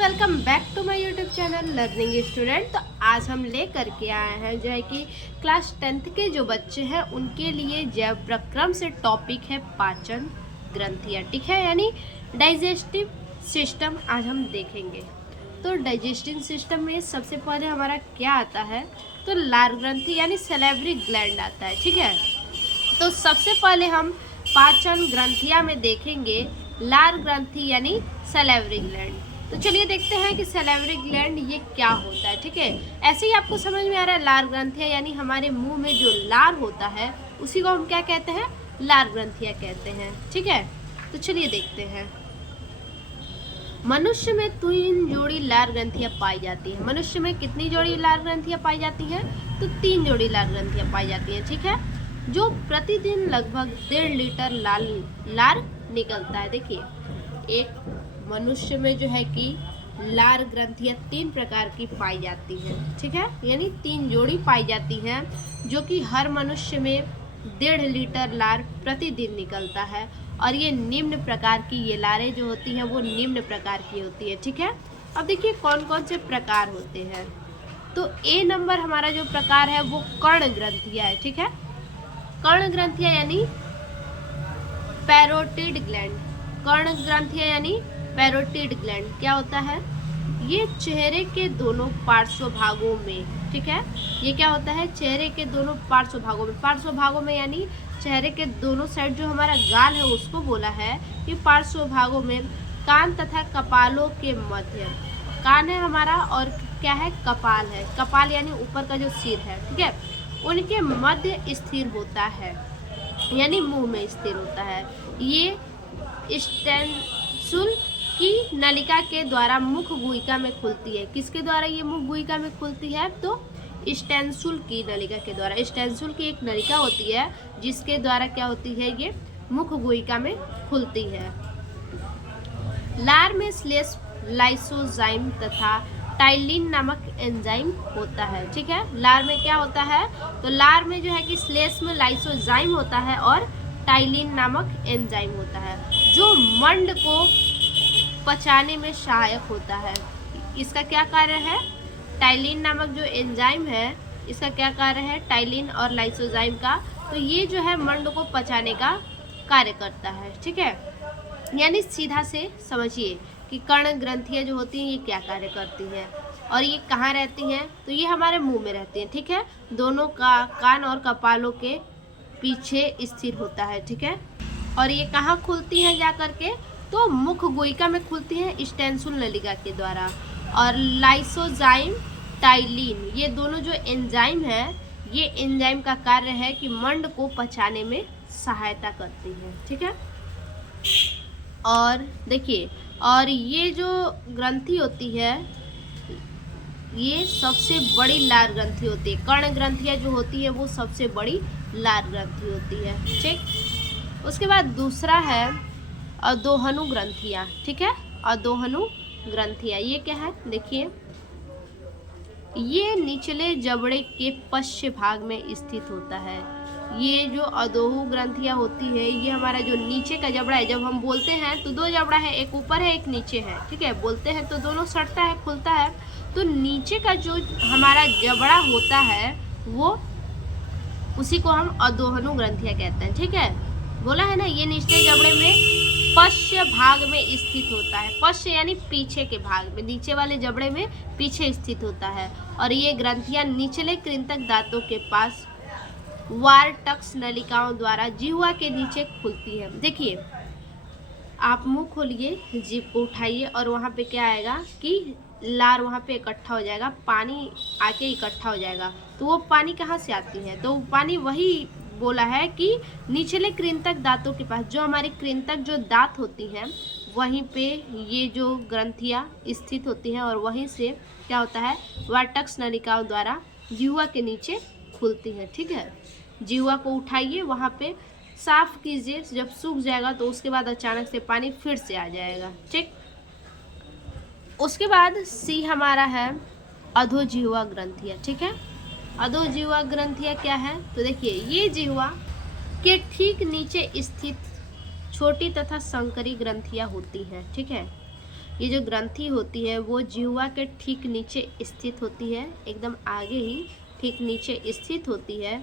Welcome back to my YouTube channel learning student. तो आज हम लेकर के आए हैं जो है कि क्लास 10th के जो बच्चे हैं उनके लिए जैव प्रक्रम से टॉपिक है पाचन ग्रंथियाँ, ठीक है, यानी डाइजेस्टिव सिस्टम आज हम देखेंगे। तो डाइजेस्टिव सिस्टम में सबसे पहले हमारा क्या आता है, तो लार ग्रंथि यानी सैलिवरी ग्लैंड आता है, ठीक है। तो सबसे पहले हम पाचन ग्रंथियाँ में देखेंगे लार ग्रंथि यानी सैलिवरी ग्लैंड। तो चलिए देखते हैं कि सैलिवरी ग्लैंड ये क्या होता है, ठीक है। ऐसे ही आपको समझ में आ रहा है, लार ग्रंथियाँ यानी हमारे मुंह में जो लार होता है उसी को हम क्या कहते हैं, लार ग्रंथियाँ कहते हैं, ठीक है। तो चलिए देखते हैं। मनुष्य में 3 जोड़ी लार ग्रंथियाँ पाई जाती है। मनुष्य में कितनी जोड़ी लार ग्रंथियाँ पाई जाती हैं, तो 3 जोड़ी लार ग्रंथियाँ पाई जाती हैं, ठीक है, जो प्रतिदिन लगभग 1.5 लीटर लार निकलता है। देखिए, एक मनुष्य में जो है कि लार ग्रंथियाँ 3 प्रकार की पाई जाती हैं, ठीक है, यानी 3 जोड़ी पाई जाती हैं, जो कि हर मनुष्य में 1.5 लीटर लार प्रतिदिन निकलता है। और ये निम्न प्रकार की ये लारें जो होती हैं वो निम्न प्रकार की होती है, ठीक है। अब देखिए कौन कौन से प्रकार होते हैं। तो ए नंबर हमारा जो प्रकार है वो कर्ण ग्रंथियाँ है, ठीक है। कर्ण ग्रंथियाँ यानी पैरोटिड ग्लैंड। कर्ण ग्रंथियाँ यानी पैरोटिड ग्लैंड क्या होता है, ये चेहरे के दोनों पार्श्व भागों में, ठीक है, ये क्या होता है, चेहरे के दोनों पार्श्व भागों में। पार्श्व भागों में यानी चेहरे के दोनों साइड जो हमारा गाल है उसको बोला है कि पार्श्व भागों में, कान तथा कपालों के मध्य। कान है हमारा और क्या है, कपाल है। कपाल यानी ऊपर का जो सिर है, ठीक है, उनके मध्य स्थिर होता है, यानी मुंह में स्थिर होता है। ये स्टेंसुल की नलिका के द्वारा मुख गुहिका में खुलती है। किसके द्वारा ये मुख गुहिका में खुलती है, तो स्टेंसुल की नलिका के द्वारा। स्टेंसुल की एक नलिका होती है जिसके द्वारा क्या होती है, ये मुख गुहिका में खुलती है। लार में श्लेष, लाइसोजाइम तथा टाइलिन नामक एंजाइम होता है, ठीक है। लार में क्या होता है, तो लार में जो है कि श्लेष में लाइसोजाइम होता है और टाइलिन नामक एंजाइम होता है, जो मंड को पचाने में सहायक होता है। इसका क्या कार्य है, टाइलिन नामक जो एंजाइम है इसका क्या कार्य है, टाइलिन और लाइसोजाइम का, तो ये जो है मंड को पचाने का कार्य करता है, ठीक है। यानी सीधा से समझिए कि कर्ण ग्रंथियाँ जो होती हैं ये क्या कार्य करती हैं और ये कहाँ रहती हैं, तो ये हमारे मुंह में रहती हैं, ठीक है, दोनों का कान और कपालों के पीछे स्थिर होता है, ठीक है। और ये कहाँ खुलती हैं जा करके, तो मुख गुहिका में खुलती हैं स्टेंसुल नलिका के द्वारा। और लाइसोजाइम, टाइलिन, ये दोनों जो एंजाइम है, ये एंजाइम का कार्य है कि मंड को पचाने में सहायता करती है, ठीक है। और देखिए, और ये जो ग्रंथि होती है ये सबसे बड़ी लार ग्रंथि होती है। कर्ण ग्रंथियाँ जो होती है वो सबसे बड़ी लार ग्रंथि होती है, ठीक। उसके बाद दूसरा है अधोहनु ग्रंथियाँ, ठीक है। अधोहनु ग्रंथियाँ ये क्या है, देखिए, ये निचले जबड़े के पश्च भाग में स्थित होता है। ये जो अधोहु ग्रंथियाँ होती है ये हमारा जो नीचे का जबड़ा है, जब हम बोलते हैं तो 2 जबड़ा है, एक ऊपर है एक नीचे है, ठीक है। बोलते हैं तो दोनों सटता है, खुलता है, तो नीचे का जो हमारा जबड़ा होता है वो उसी को हम अधोहनु ग्रंथियाँ कहते हैं, ठीक है। बोला है ना, ये निचले जबड़े में पश्च भाग में स्थित होता है। पश्च यानी पीछे के भाग में, नीचे वाले जबड़े में पीछे स्थित होता है। और ये ग्रंथियाँ निचले कृंतक दांतों के पास वार्टक्स नलिकाओं द्वारा जिह्वा के नीचे खुलती है। देखिए, आप मुंह खोलिए, जीभ को उठाइए और वहाँ पे क्या आएगा कि लार वहाँ पे इकट्ठा हो जाएगा, पानी आके इकट्ठा हो जाएगा। तो वो पानी कहाँ से आती है, तो पानी वही बोला है कि निचले कृंतक दांतों के पास, जो हमारी कृंतक जो दांत होती हैं वहीं पे ये जो ग्रंथियाँ स्थित होती हैं और वहीं से क्या होता है, वार्टक्स नलिकाओं द्वारा जिह्वा के नीचे खुलती है, ठीक है। जिह्वा को उठाइए, वहाँ पे साफ कीजिए, जब सूख जाएगा तो उसके बाद अचानक से पानी फिर से आ जाएगा, ठीक। उसके बाद सी हमारा है अधोजिह्वा ग्रंथियाँ, ठीक है। अधोजिह्वा ग्रंथियाँ क्या है, तो देखिए, ये जिह्वा के ठीक नीचे स्थित छोटी तथा संकरी ग्रंथियाँ होती हैं, ठीक है। ये जो ग्रंथि होती है वो जिह्वा के ठीक नीचे स्थित होती है, एकदम आगे ही ठीक नीचे स्थित होती है।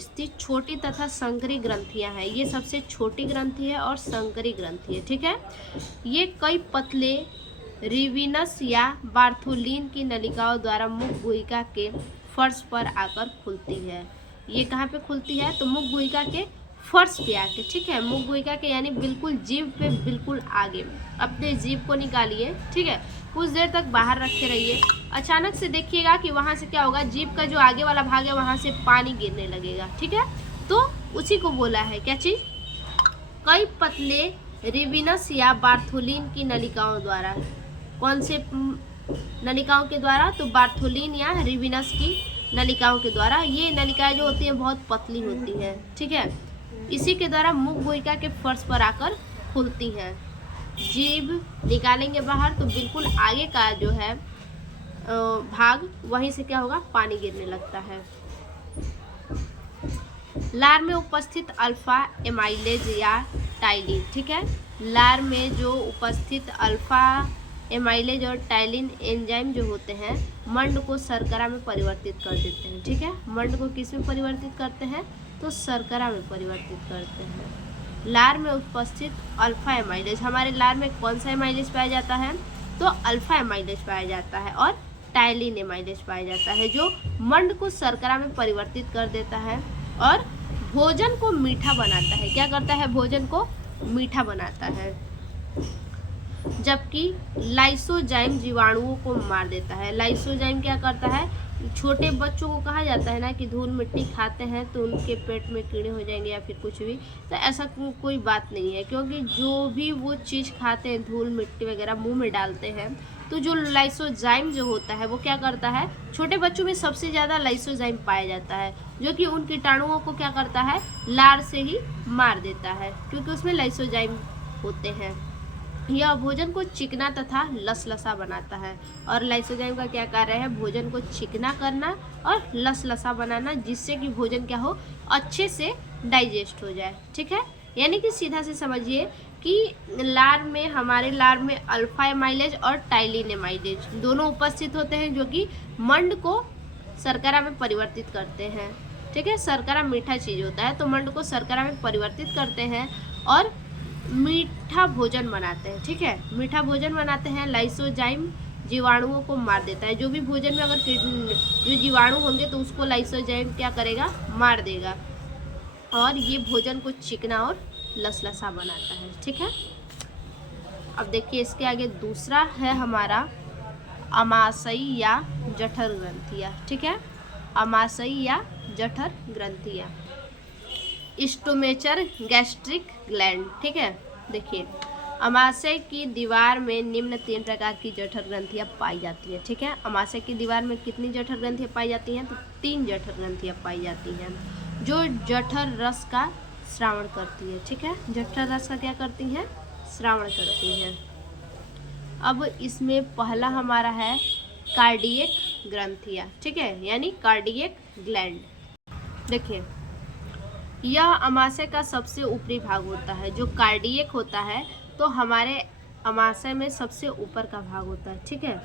स्थित छोटी तथा संकरी ग्रंथियां हैं। ये सबसे छोटी ग्रंथि है और संकरी ग्रंथि है, ठीक है। ये कई पतले रिविनस या बार्थोलिन की नलिकाओं द्वारा मुख गुहिका के फर्श पर आकर खुलती है। ये कहाँ पे खुलती है? तो मुख गुहिका के फर्श पे आके, ठीक है। मुख गुहिका के यानी बिल्कुल जीभ पे बिल्कुल आगे। अपने जीभ को निकालिए, ठीक है, कुछ देर तक बाहर रखे रहिए। अचानक से देखिएगा कि वहाँ से क्या होगा, जीभ का जो आगे वाला भाग है वहाँ से पानी गिरने लगेगा, ठीक है। तो उसी को बोला है क्या चीज़? कई पतले रिविनस या बार्थोलिन की नलिकाओं द्वारा। कौन से नलिकाओं के द्वारा? तो बार्थोलिन या रिविनस की नलिकाओं के द्वारा। ये नलिकाएं जो होती हैं बहुत पतली होती हैं, ठीक है। इसी के द्वारा मुख गुहिका के फर्श पर आकर खुलती हैं। जीभ निकालेंगे बाहर तो बिल्कुल आगे का जो है भाग, वहीं से क्या होगा, पानी गिरने लगता है। लार में उपस्थित अल्फा एमाइलेज या टाइलिन, ठीक है। लार में जो उपस्थित अल्फा एमाइलेज और टाइलिन एंजाइम जो होते हैं मंड को शर्करा में परिवर्तित कर देते हैं, ठीक है। मंड को किस में परिवर्तित करते हैं? तो शर्करा में परिवर्तित करते हैं। लार में उपस्थित अल्फा एमाइलेज, हमारे लार में कौन सा एमाइलेज पाया जाता है? तो अल्फा एमाइलेज पाया जाता है और टाइलिन एमाइलेज पाया जाता है, जो मंड को शर्करा में परिवर्तित कर देता है और भोजन को मीठा बनाता है। क्या करता है? भोजन को मीठा बनाता है। जबकि लाइसोजाइम जीवाणुओं को मार देता है। लाइसोजाइम क्या करता है? छोटे बच्चों को कहा जाता है ना कि धूल मिट्टी खाते हैं तो उनके पेट में कीड़े हो जाएंगे या फिर कुछ भी, तो ऐसा कोई बात नहीं है, क्योंकि जो भी वो चीज़ खाते हैं, धूल मिट्टी वगैरह मुंह में डालते हैं, तो जो लाइसोजाइम जो होता है वो क्या करता है? छोटे बच्चों में सबसे ज़्यादा लाइसोजाइम पाया जाता है, जो कि उन कीटाणुओं को क्या करता है? लार से ही मार देता है, क्योंकि उसमें लाइसोजाइम होते हैं। यह भोजन को चिकना तथा लसलसा बनाता है। और लाइसोजाइम का क्या कार्य है? भोजन को चिकना करना और लसलसा बनाना, जिससे कि भोजन क्या हो, अच्छे से डाइजेस्ट हो जाए, ठीक है। यानी कि सीधा से समझिए कि लार में, हमारे लार में अल्फा एमाइलेज और टाइलिन एमाइलेज दोनों उपस्थित होते हैं, जो कि मंड को शर्करा में परिवर्तित करते हैं, ठीक है। शर्करा मीठा चीज़ होता है, तो मंड को शर्करा में परिवर्तित करते हैं और मीठा भोजन बनाते हैं, ठीक है। मीठा भोजन बनाते हैं। लाइसोजाइम जीवाणुओं को मार देता है। जो भी भोजन में अगर जो जीवाणु होंगे तो उसको लाइसोजाइम क्या करेगा? मार देगा, और ये भोजन को चिकना और लसलसा बनाता है, ठीक है। अब देखिए इसके आगे दूसरा है हमारा अमाशयी या जठर ग्रंथियाँ, ठीक है। अमाशयी या जठर ग्रंथियाँ। स्टोमेचर गैस्ट्रिक ग्लैंड, ठीक है। देखिए अमाशय की दीवार में निम्न 3 प्रकार की जठर ग्रंथियाँ पाई जाती हैं, ठीक है। अमाशय की दीवार में कितनी जठर ग्रंथियाँ पाई जाती हैं? तो 3 जठर ग्रंथियाँ पाई जाती हैं, जो जठर रस का श्रावण करती है, ठीक है। जठर रस का क्या करती हैं? श्रावण करती हैं। अब इसमें पहला हमारा है कार्डियक ग्रंथियाँ, ठीक है, यानी कार्डियक ग्लैंड। देखिए यह अमाशय का सबसे ऊपरी भाग होता है। जो कार्डियक होता है तो हमारे अमाशय में सबसे ऊपर का भाग होता है, ठीक है,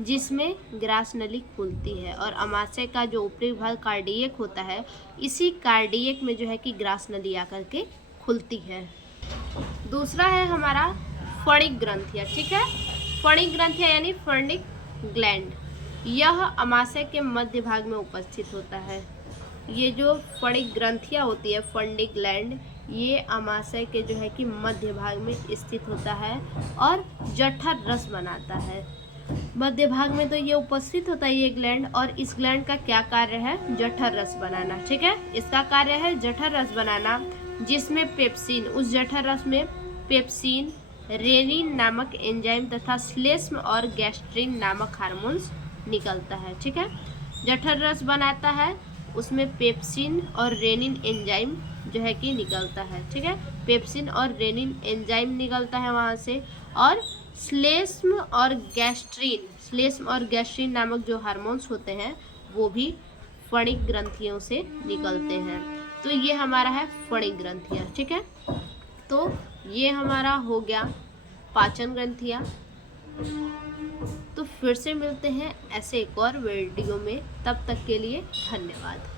जिसमें ग्रास नली खुलती है। और अमाशय का जो ऊपरी भाग कार्डियक होता है, इसी कार्डियक में जो है कि ग्रास नली आकर के खुलती है। दूसरा है हमारा फणिक ग्रंथियाँ, ठीक है। फणिक ग्रंथियाँ यानी फणिक ग्लैंड। यह अमाशय के मध्य भाग में उपस्थित होता है। ये जो फणिक ग्रंथियाँ होती है, फंडिक ग्लैंड, ये अमाशय के जो है कि मध्य भाग में स्थित होता है और जठर रस बनाता है। मध्य भाग में तो ये उपस्थित होता है ये ग्लैंड, और इस ग्लैंड का क्या कार्य है? जठर रस बनाना, ठीक है। इसका कार्य है जठर रस बनाना, जिसमें पेप्सिन, उस जठर रस में पेप्सिन, रेनिन नामक एंजाइम तथा श्लेष्म और गैस्ट्रिन नामक हार्मोन्स निकलता है, ठीक है। जठर रस बनाता है, उसमें पेप्सिन और रेनिन एंजाइम जो है कि निकलता है, ठीक है। पेप्सिन और रेनिन एंजाइम निकलता है वहाँ से, और श्लेष्म और गैस्ट्रिन नामक जो हार्मोन्स होते हैं वो भी फणिक ग्रंथियों से निकलते हैं। तो ये हमारा है फणिक ग्रंथियाँ, ठीक है। तो ये हमारा हो गया पाचन ग्रंथियाँ। तो फिर से मिलते हैं ऐसे एक और वीडियो में, तब तक के लिए धन्यवाद।